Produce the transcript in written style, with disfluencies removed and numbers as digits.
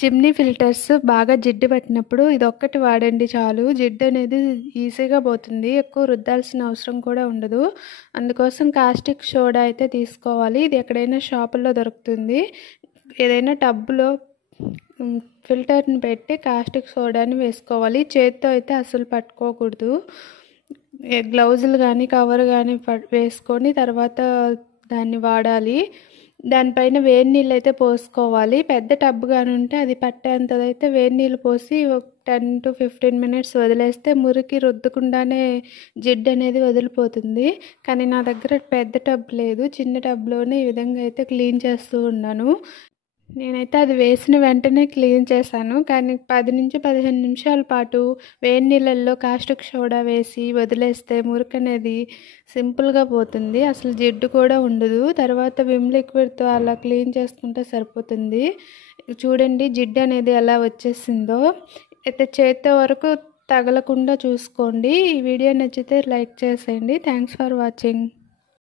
Chimney filters బాగా జిడ్డు పట్టినప్పుడు ఇదొక్కటి వాడండి చాలు. జిడ్డు అనేది ఈజీగా పోతుంది. ఎక్కువ రుద్దాల్సిన అవసరం కూడా ఉండదు. అందుకోసం కాస్టిక్ సోడా అయితే తీసుకోవాలి. ఇది ఎక్కడైనా షాపుల్లో దొరుకుతుంది. ఏదైనా టబ్లో ఫిల్టర్ని పెట్టి కాస్టిక్ సోడాని వేసుకోవాలి. చేత్తో అయితే అసలు పట్టుకోకూడదు. గ్లౌజులు కానీ కవర్ కానీ వేసుకొని తర్వాత దాన్ని వాడాలి. దానిపైన వేడి నీళ్ళు అయితే పోసుకోవాలి. పెద్ద టబ్ కానీ ఉంటే అది పట్టేంతదైతే వేడి నీళ్ళు పోసి ఒక 10 to 15 minutes వదిలేస్తే మురికి రుద్దకుండానే జిడ్డు అనేది వదిలిపోతుంది. కానీ నా దగ్గర పెద్ద టబ్ లేదు. చిన్న టబ్లోనే ఈ విధంగా అయితే క్లీన్ చేస్తూ ఉన్నాను. నేనైతే అది వేసిన వెంటనే క్లీన్ చేశాను. కానీ 10 నుంచి 15 నిమిషాల పాటు వేడి నీళ్ళల్లో కాస్టిక్ సోడా వేసి వదిలేస్తే మురికి అనేది సింపుల్గా పోతుంది. అసలు జిడ్డు కూడా ఉండదు. తర్వాత విమ్ లిక్విడ్తో అలా క్లీన్ చేసుకుంటే సరిపోతుంది. చూడండి జిడ్డు అనేది ఎలా వచ్చేసిందో. అయితే చేత్తో వరకు తగలకుండా చూసుకోండి. ఈ వీడియో నచ్చితే లైక్ చేసేయండి. Thanks for watching.